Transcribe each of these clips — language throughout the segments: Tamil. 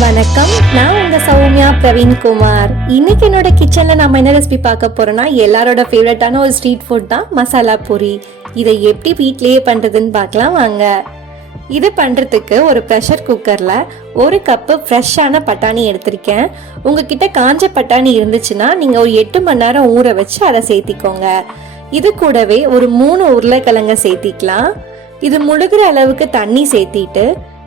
வணக்கம், நான் உங்க சௌமியா பிரவீன்குமார். இன்னைக்கு என்னோட கிச்சன்ல நம்ம என்ன ரெசிபி பார்க்க போறோம்னா எல்லாரோட ஃபேவரட்டான ஒரு ஸ்ட்ரீட் ஃபுட் தான் மசாலா பூரி. இதை எப்படி வீட்லயே பண்றதுன்னு பார்க்கலாம் வாங்க. இது பண்றதுக்கு ஒரு ப்ரெஷர் குக்கர்ல 1 கப்பு ஃப்ரெஷ்ஷான பட்டாணி எடுத்திருக்கேன். உங்ககிட்ட காஞ்ச பட்டாணி இருந்துச்சுன்னா நீங்க ஒரு 8 மணி நேரம் ஊற வச்சு அதை சேர்த்திக்கோங்க. இது கூடவே ஒரு 3 உருளைக்கிழங்க சேர்த்திக்கலாம். இது முழுகிற அளவுக்கு தண்ணி சேர்த்திட்டு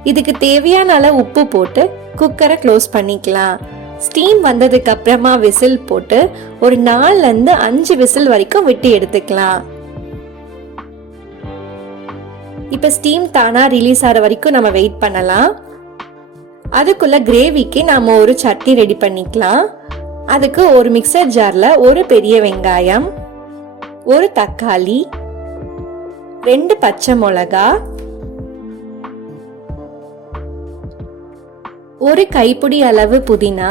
இதுக்கு தேவையான அளவு உப்பு போட்டு குக்கரை க்ளோஸ் பண்ணிக்கலாம். ஸ்டீம் வந்ததுக்கு அப்புறமா விசில் போட்டு ஒரு 4 இருந்து 5 விசில் வரைக்கும் விட்டு எடுத்துக்கலாம். இப்ப ஸ்டீம் தானா ரிலீஸ் ஆகிற வரைக்கும் நம்ம வெயிட் பண்ணலாம். அதுக்குள்ள கிரேவிக்கு நாம ஒரு சட்னி ரெடி பண்ணிக்கலாம். அதுக்கு ஒரு மிக்சர் ஜார்ல ஒரு பெரிய வெங்காயம், ஒரு தக்காளி, 2 பச்சை மிளகா, ஒரு கைப்பிடி அளவு புதினா,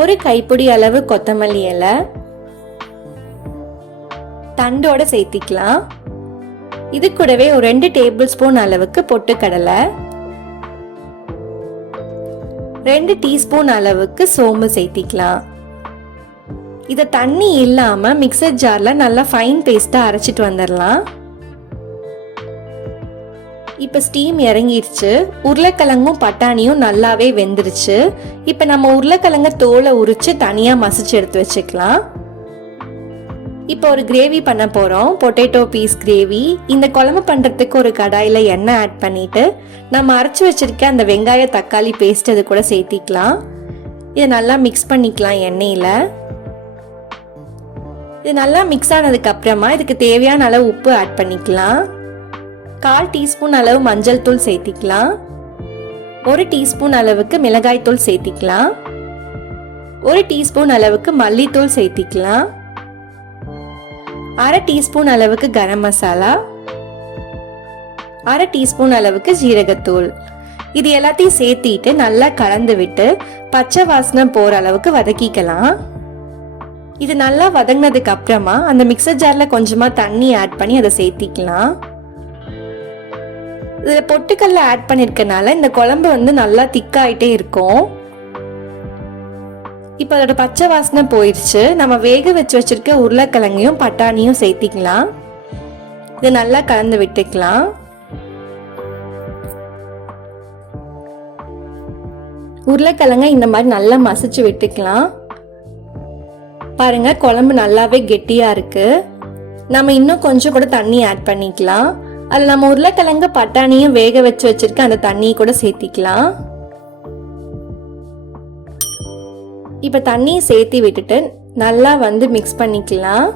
ஒரு கைப்பிடி அளவு கொத்தமல்லி இலை தண்டோட சேர்த்திக்கலாம். இது கூடவே ஒரு 2 டேபிள் ஸ்பூன் அளவுக்கு பொட்டுக்கடலை, 2 டீஸ்பூன் அளவுக்கு சோம்பு சேர்த்திக்கலாம். இதை தண்ணி இல்லாம மிக்சர் ஜார்ல நல்லா ஃபைன் பேஸ்டா அரைச்சிட்டு வந்துடலாம். இப்ப ஸ்டீம் இறங்கிருச்சு. உருளைக்கிழங்கும் பட்டாணியும் நல்லாவே வெந்துருச்சு. இப்ப நம்ம உருளைக்கிழங்க தோலை உரிச்சு தனியா மசிச்சு எடுத்து வச்சுக்கலாம். இப்போ ஒரு கிரேவி பண்ண போறோம், பொட்டேட்டோ பீஸ் கிரேவி. இந்த குழம்பு பண்றதுக்கு ஒரு கடாயில எண்ணெய் ஆட் பண்ணிட்டு நம்ம அரைச்சு வச்சிருக்க அந்த வெங்காய தக்காளி பேஸ்ட் அது கூட சேர்த்திக்கலாம். இதை நல்லா மிக்ஸ் பண்ணிக்கலாம் எண்ணெயில. இது நல்லா மிக்ஸ் ஆனதுக்கு அப்புறமா இதுக்கு தேவையான அளவு உப்பு ஆட் பண்ணிக்கலாம். 1/4 டீஸ்பூன் அளவு மஞ்சள் தூள் சேர்த்திக்கலாம். 1 டீஸ்பூன் அளவுக்கு மிளகாய் தூள் சேர்த்திக்கலாம். 1 டீஸ்பூன் அளவுக்கு மல்லித்தூள் சேர்த்திக்கலாம். 1/2 டீஸ்பூன் அளவுக்கு கரம் மசாலா, 1/2 டீஸ்பூன் அளவுக்கு ஜீரகத்தூள். இது எல்லாத்தையும் சேர்த்திட்டு நல்லா கலந்து விட்டு பச்சை வாசனை போற அளவுக்கு வதக்கிக்கலாம். இது நல்லா வதங்கினதுக்கு அப்புறமா அந்த மிக்சர் ஜார்ல கொஞ்சமா தண்ணி ஆட் பண்ணி அதை சேர்த்திக்கலாம். இதுல பொட்டுக்கல்ல ஆட் பண்ணிருக்கனால இந்த குழம்பு நல்லா திக்காயிட்டே இருக்கும். இப்ப அதோட பச்சை வாசனை போயிடுச்சு. நம்ம வேக வச்சு வச்சிருக்க உருளைக்கிழங்கையும் பட்டாணியும் சேர்த்திக்கலாம். இது நல்லா கலந்து விட்டுக்கலாம். உருளைக்கிழங்க இந்த மாதிரி நல்லா மசிச்சு விட்டுக்கலாம். பாருங்க, குழம்பு நல்லாவே கெட்டியா இருக்கு. நம்ம இன்னும் கொஞ்சம் கூட தண்ணி ஆட் பண்ணிக்கலாம். அதில் நம்ம உருளைக்கிழங்கு பட்டாணியும் வேக வச்சு வச்சிருக்க அந்த தண்ணியை கூட சேர்த்திக்கலாம். இப்ப தண்ணியை சேர்த்தி விட்டுட்டு நல்லா மிக்ஸ் பண்ணிக்கலாம்.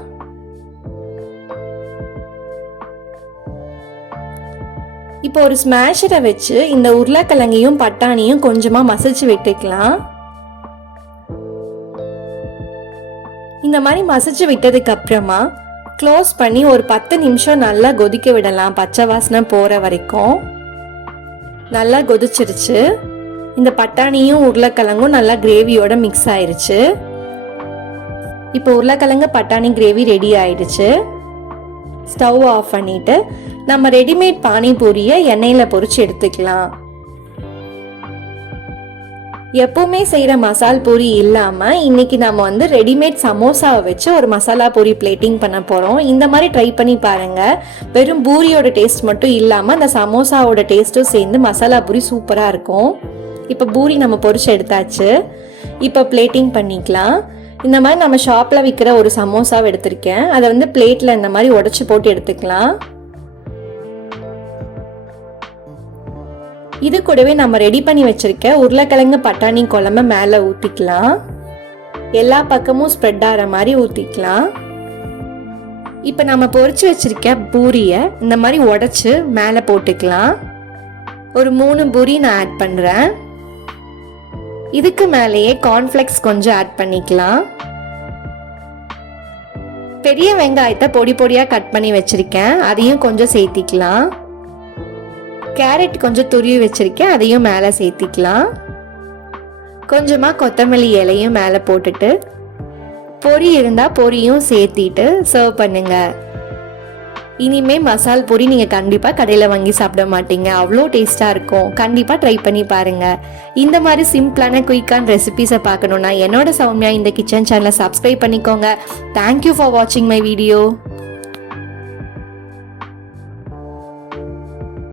இப்போ ஒரு ஸ்மாஷரை வச்சு இந்த உருளைக்கிழங்கையும் பட்டாணியும் கொஞ்சமா மசிச்சு விட்டுக்கலாம். இந்த மாதிரி மசிச்சு விட்டதுக்கு அப்புறமா க்ளோஸ் பண்ணி ஒரு 10 நிமிஷம் நல்லா கொதிக்க விடலாம், பச்சை வாசனை போற வரைக்கும். நல்லா கொதிச்சிருச்சு. இந்த பட்டாணியும் உருளைக்கிழங்கும் நல்லா கிரேவியோட மிக்ஸ் ஆயிருச்சு. இப்போ உருளைக்கிழங்கு பட்டாணி கிரேவி ரெடி ஆயிடுச்சு. ஸ்டவ் ஆஃப் பண்ணிட்டு நம்ம ரெடிமேட் பானிபூரியை எண்ணெயில பொரிச்சு எடுத்துக்கலாம். எப்பவுமே செய்யற மசால் பூரி இல்லாம இன்னைக்கு நம்ம ரெடிமேட் சமோசாவை வச்சு ஒரு மசாலா பூரி பிளேட்டிங் பண்ண போறோம். இந்த மாதிரி ட்ரை பண்ணி பாருங்க. வெறும் பூரியோட டேஸ்ட் மட்டும் இல்லாம அந்த சமோசாவோட டேஸ்டும் சேர்ந்து மசாலா பூரி சூப்பரா இருக்கும். இப்ப பூரி நம்ம பொரிச்சு எடுத்தாச்சு. இப்ப பிளேட்டிங் பண்ணிக்கலாம். இந்த மாதிரி நம்ம ஷாப்ல விற்கிற ஒரு சமோசாவை எடுத்திருக்கேன். அதை பிளேட்ல இந்த மாதிரி உடைச்சு போட்டு எடுத்துக்கலாம். இது கூடவே நம்ம ரெடி பண்ணி வச்சிருக்க உருளைக்கிழங்கு பட்டாணி குழம்பு மேல ஊத்திக்கலாம். எல்லா பக்கமும் ஸ்ப்ரெட் ஆகிற மாதிரி ஊத்திக்கலாம். இப்ப நம்ம பொரிச்சு வச்சிருக்க பூரிய இந்த மாதிரி உடைச்சு மேல போட்டுக்கலாம். ஒரு 3 பூரி நான் ஆட் பண்றேன். இதுக்கு மேலேயே கார்ன்ஃபிளெக்ஸ் கொஞ்சம் ஆட் பண்ணிக்கலாம். பெரிய வெங்காயத்தை பொடி பொடியா கட் பண்ணி வச்சிருக்கேன், அதையும் கொஞ்சம் சேர்த்திக்கலாம். கேரட் கொஞ்சம் துருவி வச்சிருக்கேன், அதையும் மேலே சேர்த்திக்கலாம். கொஞ்சமா கொத்தமல்லி இலையும் மேலே போட்டுட்டு பொரி இருந்தா பொரியும் சேர்த்திட்டு சர்வ் பண்ணுங்க. இனிமே மசால் பூரி நீங்கள் கண்டிப்பாக கடையில் வாங்கி சாப்பிட மாட்டீங்க, அவ்வளோ டேஸ்ட்டாக இருக்கும். கண்டிப்பாக ட்ரை பண்ணி பாருங்கள். இந்த மாதிரி சிம்பிளான குயிக்கான ரெசிபிஸை பார்க்கணுன்னா என்னோட சௌமியா இந்த கிச்சன் சேனலை சப்ஸ்கிரைப் பண்ணிக்கோங்க. தேங்க்யூ ஃபார் வாட்சிங் மை வீடியோ.